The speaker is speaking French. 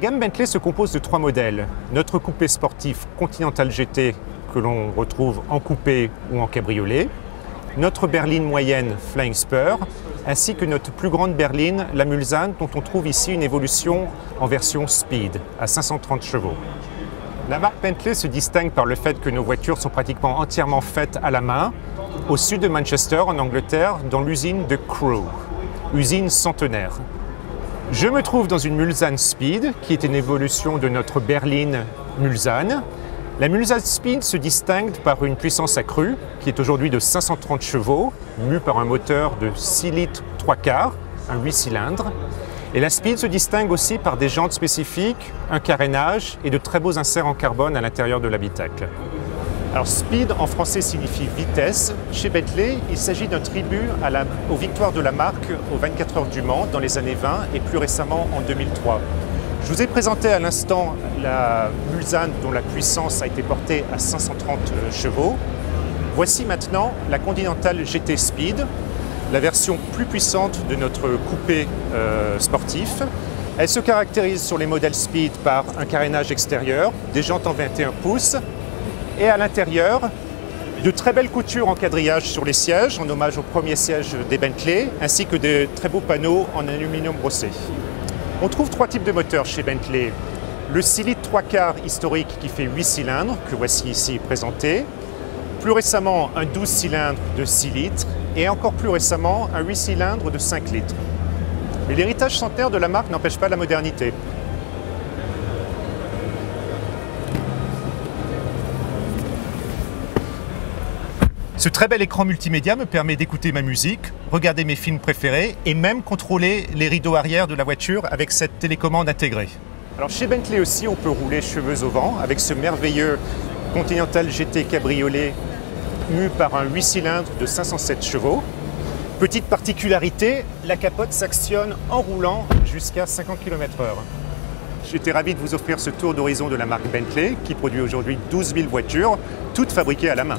gamme Bentley se compose de 3 modèles. Notre coupé sportif Continental GT que l'on retrouve en coupé ou en cabriolet, notre berline moyenne Flying Spur, ainsi que notre plus grande berline, la Mulsanne, dont on trouve ici une évolution en version Speed, à 530 chevaux. La marque Bentley se distingue par le fait que nos voitures sont pratiquement entièrement faites à la main, au sud de Manchester, en Angleterre, dans l'usine de Crewe, usine centenaire. Je me trouve dans une Mulsanne Speed, qui est une évolution de notre berline Mulsanne. La Mulsanne Speed se distingue par une puissance accrue, qui est aujourd'hui de 530 chevaux, mue par un moteur de 6 litres 3 quarts, un 8 cylindres. Et la Speed se distingue aussi par des jantes spécifiques, un carénage et de très beaux inserts en carbone à l'intérieur de l'habitacle. Alors Speed en français signifie vitesse. Chez Bentley, il s'agit d'un tribut aux victoires de la marque aux 24 heures du Mans dans les années 20 et plus récemment en 2003. Je vous ai présenté à l'instant la Mulsanne dont la puissance a été portée à 530 chevaux. Voici maintenant la Continental GT Speed, la version plus puissante de notre coupé sportif. Elle se caractérise sur les modèles Speed par un carénage extérieur, des jantes en 21 pouces, et à l'intérieur, de très belles coutures en quadrillage sur les sièges, en hommage au premier siège des Bentley, ainsi que de très beaux panneaux en aluminium brossé. On trouve 3 types de moteurs chez Bentley. Le 6 litres 3 quarts historique qui fait 8 cylindres, que voici ici présenté. Plus récemment, un 12 cylindres de 6 litres et encore plus récemment, un 8 cylindres de 5 litres. Mais l'héritage centenaire de la marque n'empêche pas la modernité. Ce très bel écran multimédia me permet d'écouter ma musique, regarder mes films préférés et même contrôler les rideaux arrière de la voiture avec cette télécommande intégrée. Alors chez Bentley aussi, on peut rouler cheveux au vent avec ce merveilleux Continental GT cabriolet mu par un 8 cylindres de 507 chevaux. Petite particularité, la capote s'actionne en roulant jusqu'à 50 km/h. J'étais ravi de vous offrir ce tour d'horizon de la marque Bentley qui produit aujourd'hui 12 000 voitures, toutes fabriquées à la main.